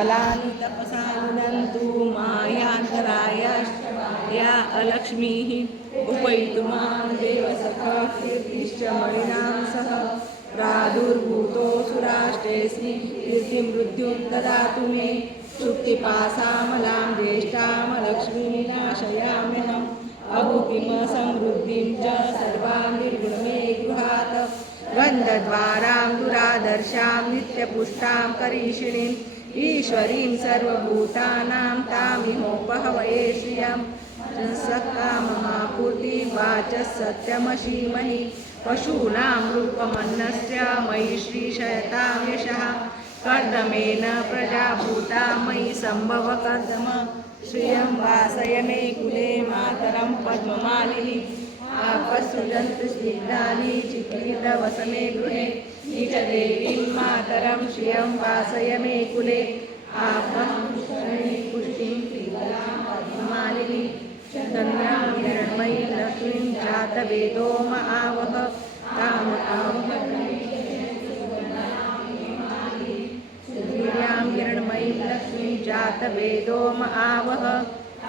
फलानि तपसानुनन्तु मायान्तरायश्च या अलक्ष्मीः उपैतु माँ देवसखः मणिनां सह। प्रादुर्भूतोऽसुराष्टेऽस्मि कीर्तिं मृत्युं ददातु मे। शुक्तिपासामलां ज्येष्ठामलक्ष्मीं नाशयाम्यहम् च द्वारां दुरादर्शां नित्यपुष्टां करीषिणीम् ईश्वरीं सर्वभूतानां तामिहोपहवये श्रियं। सत्काममापूर्तिं वाचः सत्यमशीमहि पशूनां रूपमन्नस्य मयि श्रीशयतां यशः कर्दमेन प्रजाभूता मयि सम्भव कर्दम श्रियं वासय मे कुले मातरं पद्ममालिनी। आपसुजन्तु स्निग्धानि गृहे निजदेवीं मातरं श्रियं वासय मे कुले। आपं पुष्टिं हिरण्मयी लक्ष्मीं जातवेदो म आवह ताम हिरण्मयीं लक्ष्मीं जातवेदो म आवह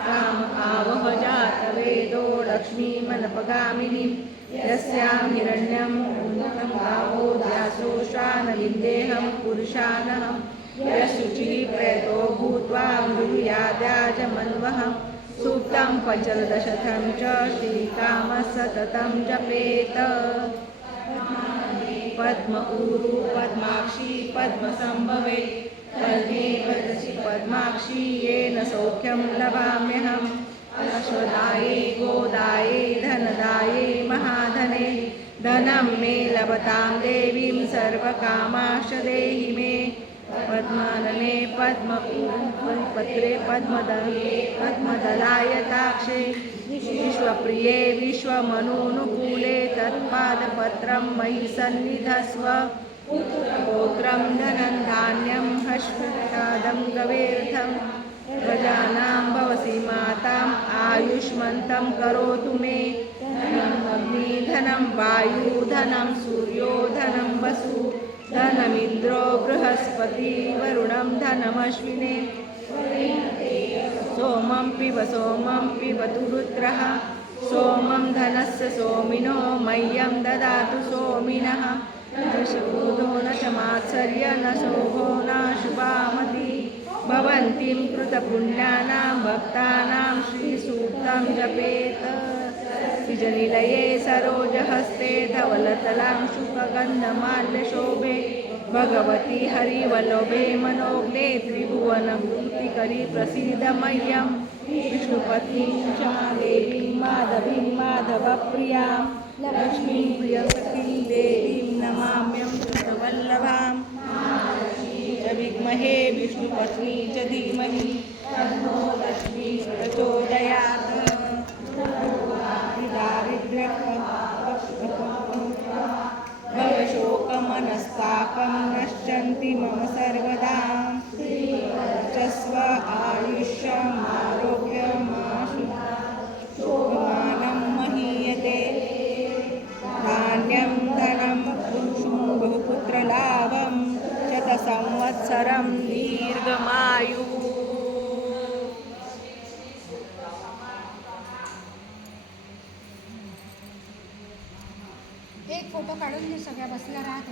काम आवह जातवेदो लक्ष्मीमनपगामिनीं यस्यां हिरण्यं उन्नतं गावो द्यासोषानविन्देहं पुरुषानहं यशुचिः प्रयतो भूत्वा मृदुयाद्याजमन्वहं सूक्तं पञ्चदशतं च श्रीकामः जपेत पद्म ऊरु पद्माक्षी पद्मसम्भवे पद्मे वदसि पद्माक्षी येन सौख्यं लभाम्यहम् अश्वदाये, गोदाये, धनदाये, महाधने, धनं मे लभतां देवीं सर्वकामाश्च देहि मे। पद्मानने पद्मपत्रे पद्मद पद्मदलायताक्षे विश्वप्रिये विश्वमनूनुकूले तत्पादपत्रं मयि सन्निधस्व गोत्रं धनन्धान्यं हस्वदं गवेर्थं प्रजानां भवसि माताम् आयुष्मन्तं करोतु मे। धनं अग्निधनं वायुधनं सूर्योधनं वसु। धनमिन्द्रो बृहस्पति वरुणं धनमश्विने। सोमं पिब सोमं पिबतु रुद्रः। सोमं धनस्य सोमिनो मह्यं ददातु सोमिनः। न न च मात्सर्य न शोभो न शुभामति। भवन्तीं कृतपुण्यानां भक्तानां श्रीसूक्तं जपेत्। द्विजनिलये सरोजहस्ते धवलतलां भगवती हरिवल्लभे मनोज्ञे त्रिभुवनभूतिकरी प्रसीद मह्यं विष्णुपत्नीं च देवीं माधवीं, माधवप्रियाँ। लक्ष्मीं, प्रियसखीं, देवीं नमाम्यं कृतवल्लभां च विद्महे विष्णुपत्नी च धीमहि। लक्ष्मी प्रचोदयात्। मनस्तापं नश्यन्ति मम सर्वदा। चस्व आयुष्यमारोग्यमाशु शोभमानं महीयते। धान्यं धनं पुरुषं बहुपुत्रलाभं शतसंवत्सरं दीर्घमायुः। एक फोटो काढून मी सगळ्या बसल्या राहत